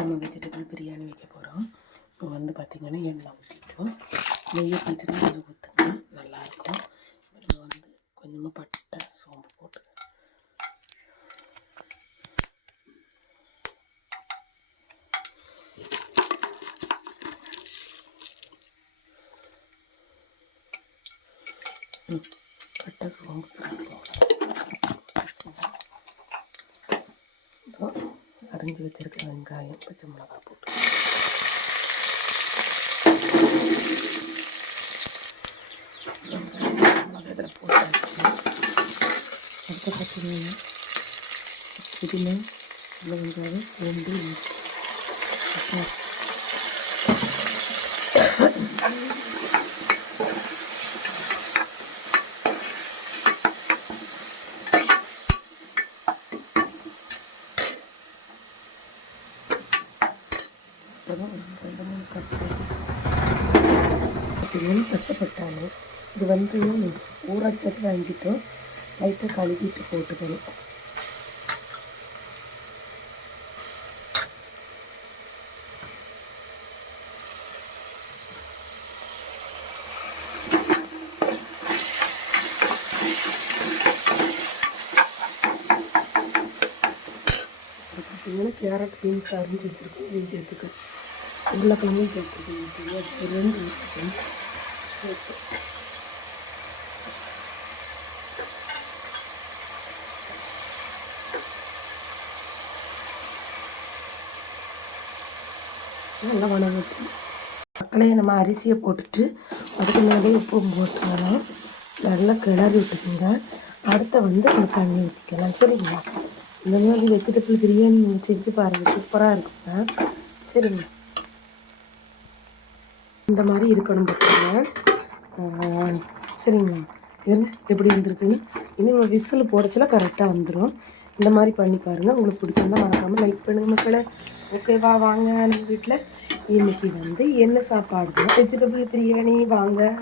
நம்ம வெஜிடபிள் பிரியாணி வைக்க போகிறோம். இப்போ வந்து பார்த்திங்கன்னா எண்ணெய் ஊற்றிட்டோம். நெய்யை ஊற்றினா அது ஊற்றுங்க, நல்லாயிருக்கும். நம்ம வந்து கொஞ்சமாக பட்டை சோம்பு போட்டு பட்டை சோம்பு அரிஞ்சு வச்சுருக்க வெங்காயம் பச்சை மிளகாய் போட்டு இதில் போட்டாச்சு. அடுத்த பார்த்தீங்கன்னா புதினா வெங்காயம் பூண்டு பச்சை பட்டாணி இது வந்து ஊறச்சட்டு வாங்கிட்டோம், லைட்டாக கழுவிட்டு போட்டுக்கணும். பார்த்தீங்கன்னா கேரட் பீன்ஸ் அரிஞ்சு வச்சுருக்கோம், இதையும் சேர்த்துக்கணும். உருளைக்கிழங்கும் சேர்த்துக்கணும். 2 சேர்த்து நல்லா வணங்கட்டும். மக்களையே நம்ம அரிசியை போட்டுட்டு அதுக்கு மேலே உப்பும் போட்டுக்கலாம். நல்லா கிளறி விட்டுக்குங்க. அடுத்த வந்து நம்ம தண்ணி ஊற்றிக்கலாம். சரிங்களா? இந்த மாதிரி வெஜிடபிள் பிரியாணி செஞ்சு பாருங்கள், சூப்பராக இருக்குங்க. சரிங்க, இந்த மாதிரி இருக்கணும் பார்த்துங்க. சரிங்களா? எப்படி இருந்திருக்குன்னு இனி நம்ம விசில் போடச்சில கரெக்டாக வந்துடும். இந்த மாதிரி பண்ணி பாருங்கள். உங்களுக்கு பிடிச்சிருந்தா மறக்காமல் லைக் பண்ணுங்கள் மக்களை. ஓகேவா? வாங்க நம்ம வீட்டில் இன்றைக்கி வந்து என்ன சாப்பாடுனா வெஜிடபிள் பிரியாணி. வாங்க.